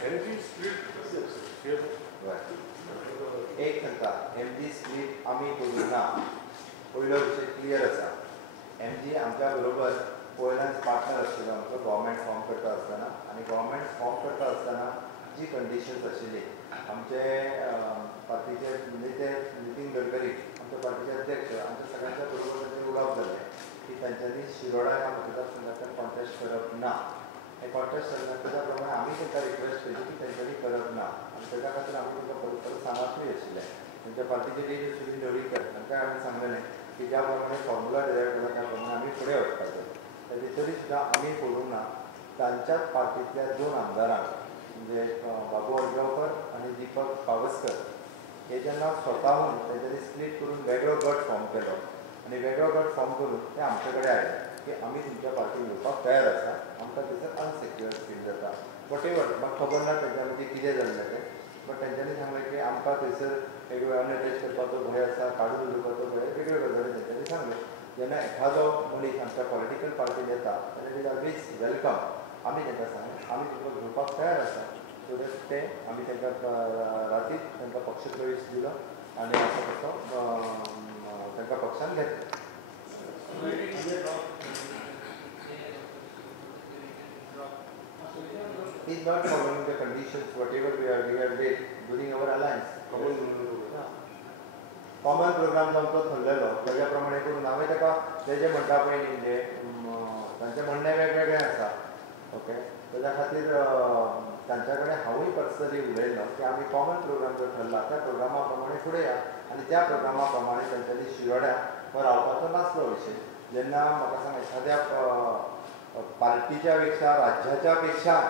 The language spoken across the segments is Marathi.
एक सांगता MG स्प्लिट आम्ही करूं ना पयलो विषय क्लियर आसा MG आमच्या बरोबर पयल्यान पार्टनर आशिल्लो आमचो गव्हर्मेंट फॉर्म करता आसतना आनी गव्हर्मेंट फॉर्म करता आसतना जी कंडिशन्स आशिल्ली आमचे पार्टीचे नेते नितीन गडकरी आमच्या पार्टीचे अध्यक्ष आमच्या सगळ्यांच्या बरोबर तांचे उलोवप जालें की तांच्यांनी शिरोडा ह्या मतदारसंघांतल्यान कॉन्टेस्ट करप ना हे कॉन्टेस्ट करना त्या प्रमाणे आमी तांकां रिक्वेस्ट केली की तांच्यांनी करप ना आनी ताच्या खातीर आमी तांकां परत परत सांगतूय आशिल्लें तांच्या पार्टीचे लीडर सुनील ढवळीकर तांकांय आमी सांगलेलें की ज्या प्रमाणे फॉर्म्युला डिरायव्ह केला त्या प्रमाणे आमी फुडें वचपाचें तरी सुद्दां आमी पळोवंक ना तांच्याच पार्टींतल्या 2 आमदारांक म्हणजे बाबू अर्गांवकर आनी दीपक पावसकर हे जेन्ना स्वताहून तांच्यांनी स्प्लीट करून वेगळो गट फॉर्म केलो आनी वेगळो गट फॉर्म करून ते आमचे कडेन आयले की आमी तुमच्या पार्टीन येवपाक तयार आसा आमकां थंयसर अनसिक्युअर फील जाता वॉटेवर म्हाका खबर ना तांच्या मदीं कितें जाल्लें तें बट तांच्यांनी सांगलें की आमकां थंयसर वेगळो अनअटॅच करपाचो भंय आसा काडून उडोवपाचो भंय वेगळ्यो गजाली तांच्यांनी सांगल्यो जेन्ना एखादो मनीस आमच्या पॉलिटिकल पार्टीन येता जाल्यार इट ऑलवेज वेलकम आमी तांकां सांगलें आमी तुमकां घेवपाक तयार आसा सो दॅट ते आमी तांकां रातीच तांकां पक्ष प्रवेश दिलो आनी असो कसो तांकां पक्षान घेतलो is not following the conditions whatever we have did during our alliance common program आमचो थरलेलो त्याच्या प्रमाणे करून हांवें ताका तेजे म्हणटा पळय न्ही म्हणजे तांचें म्हणणें वेगवेगळें आसा ओके त्याच्या खातीर तांच्या कडेन हांवूय पर्सनली उलयलो की आमी कॉमन प्रोग्राम जो ठरला त्या प्रोग्रामा प्रमाणे फुडें या आनी त्या प्रोग्रामा प्रमाणे तांच्यांनी शिरोड्याक हो रावपाचो नासलो विशय जेन्ना म्हाका सांग एखाद्या पार्टीच्या पेक्षा राज्याच्या पेक्षा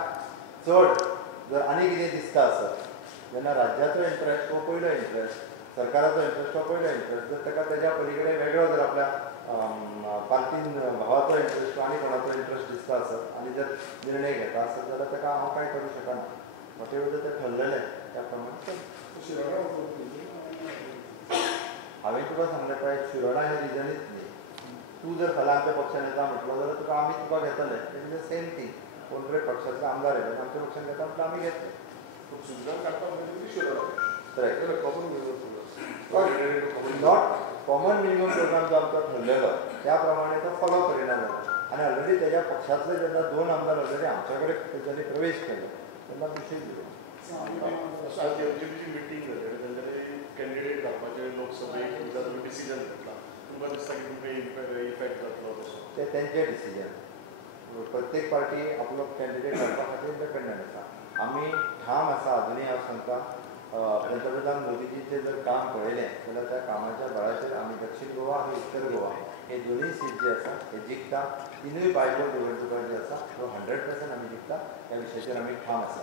चड जर आनी कितें दिसता आसत जेन्ना राज्याचो इंट्रस्ट हो पयलो इंट्रस्ट सरकाराचो इंट्रस्ट हो पयलो इंट्रस्ट जर ताका तेज्या पलीकडे वेगळो जर आपल्या पार्टीन भावाचो इंट्रस्ट आनी कोणाचो इंट्रस्ट दिसता आसत आनी जर निर्णय घेता आसत जाल्यार ताका हांव कांय करूं शकना वॉटेवर जर तें ठरलेलें त्या प्रमाणे हांवें तुका सांगलें पळय शिरोडा हें रिजनूच न्ही तूं जर फाल्यां आमच्या पक्षान येता म्हटलो जाल्यार तुका आमी तुका घेतले it is the same thing कोण तरी पक्षाचो आमदार येता आमच्या पक्षान घेता म्हटल्यार आमी घेतले नॉट कॉमन मिनिमम प्रोग्राम जो आमचो ठरलेलो त्या प्रमाणे तो फॉलो करिना जालो आनी ऑलरेडी तेज्या पक्षांतले जेन्ना 2 आमदार ऑलरेडी आमच्या कडेन तेंच्यांनी प्रवेश केलो तेन्ना विशय दिलो मिटींग जाली तेंच्यांनी कॅन्डिडेट घालपाचे लोकसभेक तुमी डिसिजन घेतला तुमकां दिसता की तुमकां इफेक्ट जातलो ते तेंचें डिसिजन प्रत्येक पार्टी आपलो कॅन्डिडेट घालपा खातीर डिपेंडंट आसा आमी ठाम आसा अजुनूय हांव सांगता पंतप्रधान मोदीजीचें जर काम पळयलें जाल्यार त्या कामाच्या बळाचेर आमी दक्षिण गोवा आनी उत्तर गोवा हे दोनूय सीट जे आसा हे जिखता तिनूय बायपोल निवडणुका जी आसा तो 100% आमी जिखता ह्या विशयाचेर आमी ठाम आसा